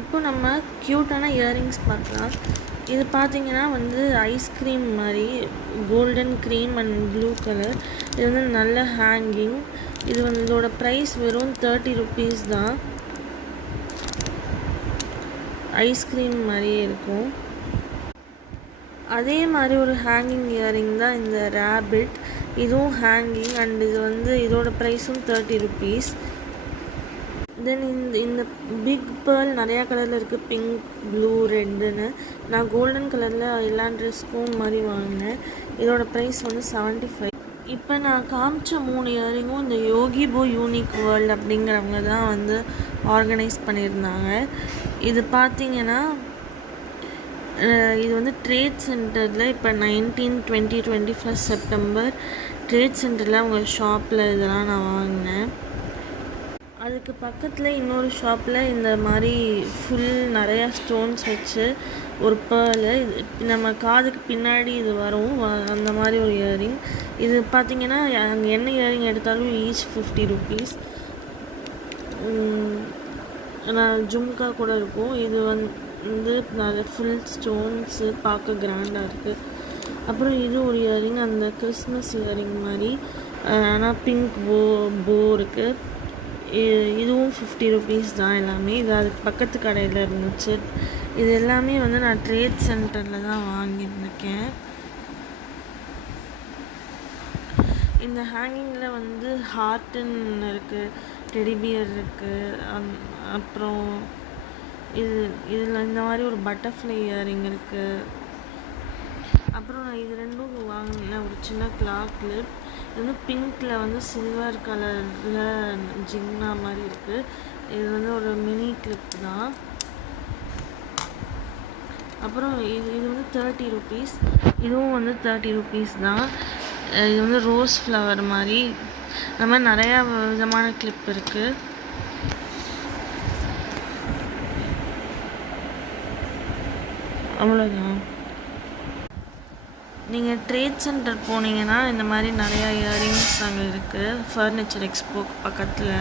இப்போ நம்ம க்யூட்டான இயரிங்ஸ் பார்க்கலாம். இது பார்த்தீங்கன்னா வந்து ஐஸ்கிரீம் மாதிரி golden cream and blue colour. இது வந்து நல்ல ஹேங்கிங். இது வந்து இதோட ப்ரைஸ் வெறும் 30 ருபீஸ் தான். ஐஸ்கிரீம் மாதிரியே இருக்கும். அதே மாதிரி ஒரு ஹேங்கிங் இயரிங் தான் இந்த ரேபிட். இதுவும் ஹேங்கிங் அண்ட் இது வந்து இதோட ப்ரைஸும் 30 ருபீஸ். தென் இந்த பிக் பேர்ல் நிறையா கலரில் இருக்குது, பிங்க், ப்ளூ, ரெட்டுன்னு. நான் கோல்டன் கலரில் எல்லா ட்ரெஸ்க்கும் மாதிரி வாங்கினேன். இதோட ப்ரைஸ் வந்து 75. இப்போ நான் காமிச்ச 3 இயரிங்கும் இந்த யோகி போ யூனிக் வேர்ல்டு அப்படிங்கிறவங்க தான் வந்து ஆர்கனைஸ் பண்ணியிருந்தாங்க. இது பார்த்தீங்கன்னா இது வந்து ட்ரேட் சென்டரில் இப்போ 19, 20, 21 செப்டம்பர் ட்ரேட் சென்டரில் அவங்க ஷாப்பில் இதெல்லாம் நான் வாங்கினேன். அதுக்கு பக்கத்தில் இன்னொரு ஷாப்பில் இந்த மாதிரி ஃபுல் நிறையா ஸ்டோன்ஸ் வச்சு ஒரு பேர்லு, நம்ம காதுக்கு பின்னாடி இது வரும், அந்த மாதிரி ஒரு இயரிங். இது பார்த்திங்கன்னா அங்கே என்ன இயரிங் எடுத்தாலும் ஈச் 50 ருபீஸ். நான் ஜும்கா கூட இருக்கும். இது வந்து நிறைய ஃபுல் ஸ்டோன்ஸு பார்க்க கிராண்டாக இருக்குது. அப்புறம் இது ஒரு இயரிங், அந்த கிறிஸ்மஸ் இயரிங் மாதிரி, ஆனால் பிங்க் போ இருக்குது. இதுவும் 50 ருபீஸ் தான் எல்லாமே. இது அதுக்கு பக்கத்து கடையில் இருந்துச்சு. இது எல்லாமே வந்து நான் ட்ரேட் சென்டரில் தான் வாங்கியிருக்கேன். இந்த ஹேங்கிங்கில் வந்து ஹார்ட்டுன்னு இருக்குது, டெடிபியர் இருக்குது, அப்புறம் இதில் இந்த மாதிரி ஒரு பட்டர்ஃப்ளை இயரிங் இருக்குது. அப்புறம் நான் இது ரெண்டும் வாங்கினேன், ஒரு சின்ன கிளாக் கிளிப். இது வந்து பிங்க்கில் வந்து சில்வர் கலரில் ஜிங்னா மாதிரி இருக்குது. இது வந்து ஒரு மினி கிளிப் தான். அப்புறம் இது வந்து 30 ருபீஸ். இதுவும் வந்து 30 ருபீஸ் தான். இது வந்து ரோஸ் ஃப்ளவர் மாதிரி. அந்த மாதிரி நிறையா விதமான கிளிப் இருக்குது. அவ்வளோதான். நீங்கள் ட்ரேட் சென்டர் போனீங்கன்னா இந்த மாதிரி நிறையா இயரிங்ஸ் அங்கே இருக்குது, ஃபர்னிச்சர் எக்ஸ்போ பக்கத்தில்.